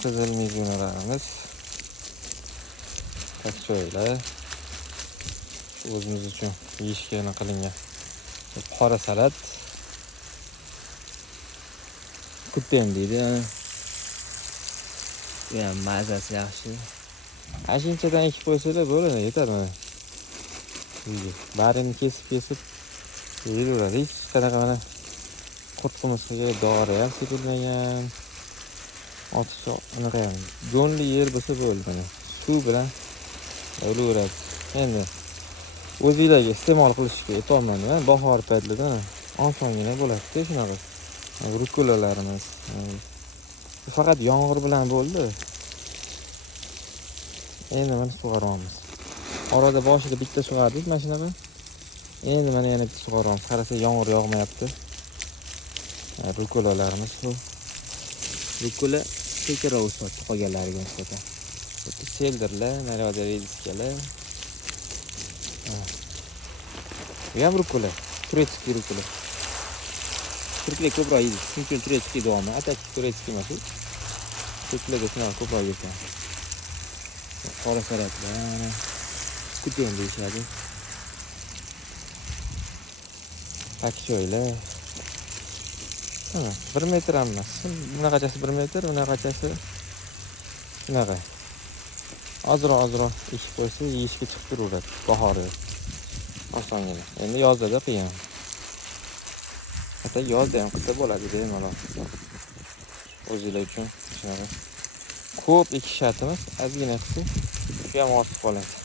Qizil mezunalarimiz. Takchoylar. O'zimiz uchun yeyishga qilingan. Qora salat. Kutten deydi. Ya mazasi yaxshi. Ashinchadan ekib qo'ysalar bo'ladi, yetadi. Barini kesib yeyaveradi. Hech qanaqa mana qurtqimizga dori ham sepilmagan. Ortiqcha unaqa ham jonli yer bo'lsa bo'ldi mana. Suv bilan o'laveradi. Endi o'zingizlarga iste'mol qilishga aytolmayman. Bahor paytida osongina bo'ladi-ku shunaqa. Rukolarimiz. Faqat yomg'ir bilan bo'ldi. Endi mana sug'oramiz. Orada boshida bitta sug'ardik mashinaga. Endi mana yana bitta sug'oramiz. Qarasa yomg'ir yog'mayapti. Rukolarimiz bu. Rukola kechira o'sadi qolganlariga nisbatan. Bu selderlar, naryoqda rediskalar. Bu ham rukola. Turetskiy rukola. Turklar ko'proq yeydi. Chunki turetskiy davomi. Atak turetskiy emas. Turklarda shunaqa ko'proq yeydi. Qora salatlar. Kuten deyishadi. Takchoylar. 1 metr emas. Bunaqachasi 1 metr, bunaqachasi shunaqa. Ozroq ekib qo'ysa, yeyishga chiqib turaveradi bahorda. Osongina. Endi yozda qiyin. Hatto yozda ham qilsa bo'ladi bemalol. O'zinglar uchun shunaqa. Ko'p ekish shartimiz, ozgina qilsa, shu ham ortib qoladi.